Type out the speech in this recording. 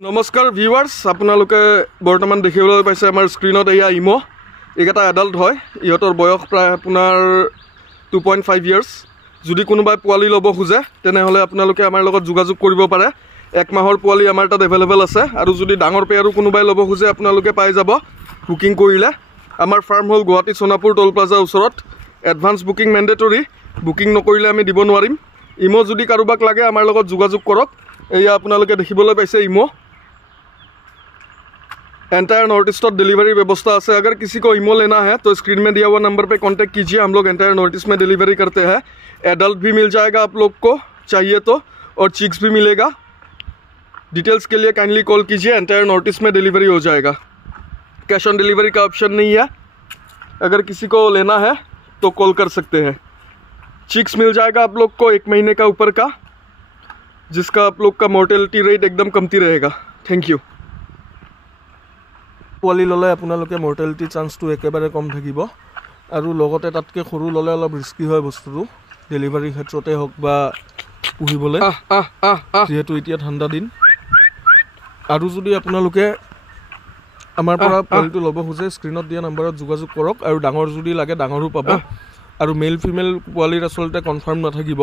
নমস্কাৰ ভিউৱাৰ্ছ, আপোনালোকে বৰ্তমান দেখিবলৈ পাইছে আমাৰ স্ক্ৰীনত এয়া ইমো। এইকেইটা এডাল্ট হয়, ইহঁতৰ বয়স প্ৰায় আপোনাৰ 2.5 ইয়াৰ্ছ। যদি কোনোবাই পোৱালি ল'ব খোজে তেনেহ'লে আপোনালোকে আমাৰ লগত যোগাযোগ কৰিব পাৰে। 1 মাহৰ পোৱালি আমাৰ তাত এভেইলেবল আছে, আৰু যদি ডাঙৰ পেয়াৰো কোনোবাই ল'ব খোজে আপোনালোকে পাই যাব বুকিং কৰিলে। আমাৰ ফাৰ্ম হ'ল গুৱাহাটী সোণাপুৰ টল প্লাজাৰ ওচৰত। এডভান্স বুকিং মেণ্ডেটৰী, বুকিং নকৰিলে আমি দিব নোৱাৰিম। ইমো যদি কাৰোবাক লাগে আমাৰ লগত যোগাযোগ কৰক। এয়া আপোনালোকে দেখিবলৈ পাইছে imo. Entire north east delivery व्यवस्था है। अगर किसी को इमो लेना है तो स्क्रीन में दिया हुआ नंबर पे कांटेक्ट कीजिए। हम लोग एंटायर नॉर्थ ईस्ट में डिलीवरी करते हैं। एडल्ट भी मिल जाएगा आप लोग को चाहिए तो, और चिक्स भी मिलेगा। डिटेल्स के लिए काइंडली कॉल कीजिए। एंटायर नॉर्थ ईस्ट में डिलीवरी हो जाएगा। कैश ऑन डिलीवरी का ऑप्शन नहीं है। अगर किसी को लेना है तो कॉल कर सकते हैं। चिक्स मिल जाएगा आप लोग को 1 महीने का ऊपर का, जिसका आप लोग का मोर्टेलिटी रेट एकदम कमती रहेगा। Thank you. পোৱালি ল'লে আপোনালোকে মৰ্টেলিটি চান্সটো একেবাৰে কম থাকিব, আৰু লগতে তাতকৈ সৰু ল'লে অলপ ৰিস্কি হয় বস্তুটো, ডেলিভাৰী ক্ষেত্ৰতে হওক বা পুহিবলৈ, যিহেতু এতিয়া ঠাণ্ডা দিন। আৰু যদি আপোনালোকে আমাৰ পৰা পোৱালিটো ল'ব খোজে স্ক্ৰীণত দিয়া নাম্বাৰত যোগাযোগ কৰক। আৰু ডাঙৰ যদি লাগে ডাঙৰো পাব, আৰু মেল ফিমেল পোৱালিৰ আচলতে কনফাৰ্ম নাথাকিব।